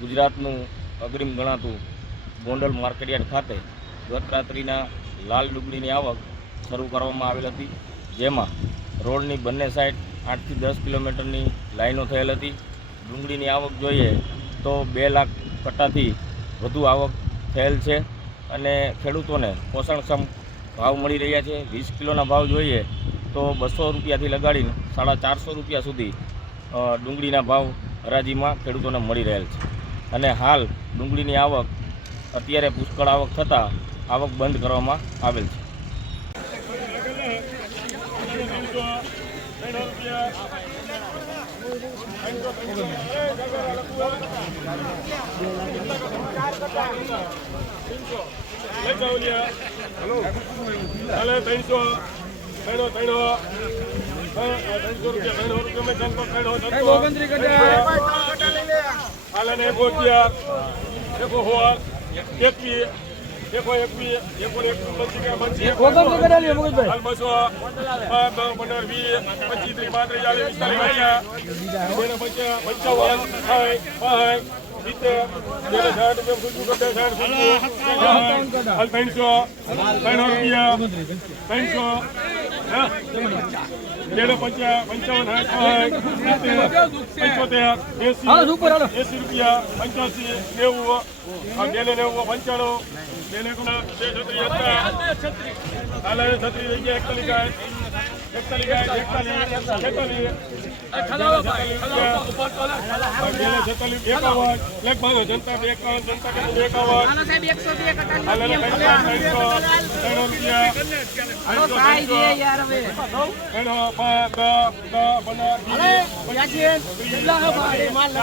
ગુજરાતનું અગ્રીમ ગણાતું ગોંડલ માર્કેટયાર્ડ ખાતે ગત રાત્રિના લાલ ડુંગળીની આવક શરૂ કરવામાં આવેલ હતી, જેમાં રોડની બંને સાઈડ આઠથી દસ કિલોમીટરની લાઈનો થયેલ હતી. ડુંગળીની આવક જોઈએ તો બે લાખ કટ્ટાથી વધુ આવક થયેલ છે અને ખેડૂતોને પોષણક્ષમ ભાવ મળી રહ્યા છે. વીસ કિલોના ભાવ જોઈએ તો બસો રૂપિયાથી લગાડીને સાડા ચારસો રૂપિયા સુધી ડુંગળીના ભાવ હરાજીમાં ખેડૂતોને મળી રહેલ છે. અને હાલ ડુંગળીની આવક અત્યારે પુષ્કળ આવક થતાં આવક બંધ કરવામાં આવેલ છે. ત્રણસો ત્રણો ત્રણો ત્રણસો રૂપિયા ત્રણો રૂપિયા મેં ચાલતો ત્રણો હાલે ને એકો અગિયાર એકો હોળ એકવી એકો એકવી એકો એકવી પચીસ કે પચીસ હાલ બસો પાંચ પંદર વીસ પચીસ ત્રીસ પાંત્રીસ ચાલીસ પિસ્તાલીસ પંચાવન સાઠ પાંઠ સિત્તેર સાઠ રૂપિયા ત્રણસો ત્રણ રૂપિયા ત્રણસો પચાસ પંચાવન પંચોતેર એસી એસી રૂપિયા પંચ્યાસી નેવું બેને નેવું પંચાણું બેને બે છત્રી હતા હાલે છત્રી એકતાલીસ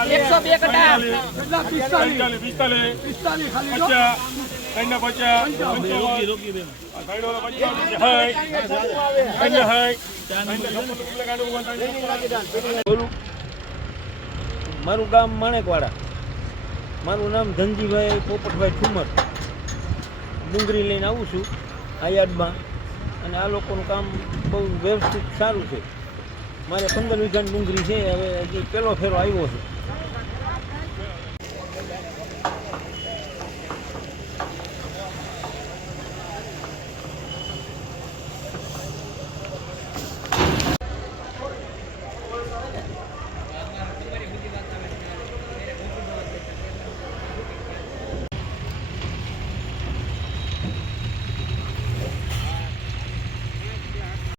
એકસો બે કટા પિસ્તાલીસ પિસ્તાલીસ ત્રણ પચાસ મારું ગામ માણેકવાડા. મારું નામ ધનજીભાઈ પોપટભાઈ ઠુમર. ડુંગળી લઈને આવું છું, આ યાર્ડમાં. અને આ લોકોનું કામ બહુ વ્યવસ્થિત સારું છે. મારે પંદર વીઘાની ડુંગળી છે, હવે હજી પહેલો ફેરો આવ્યો છે.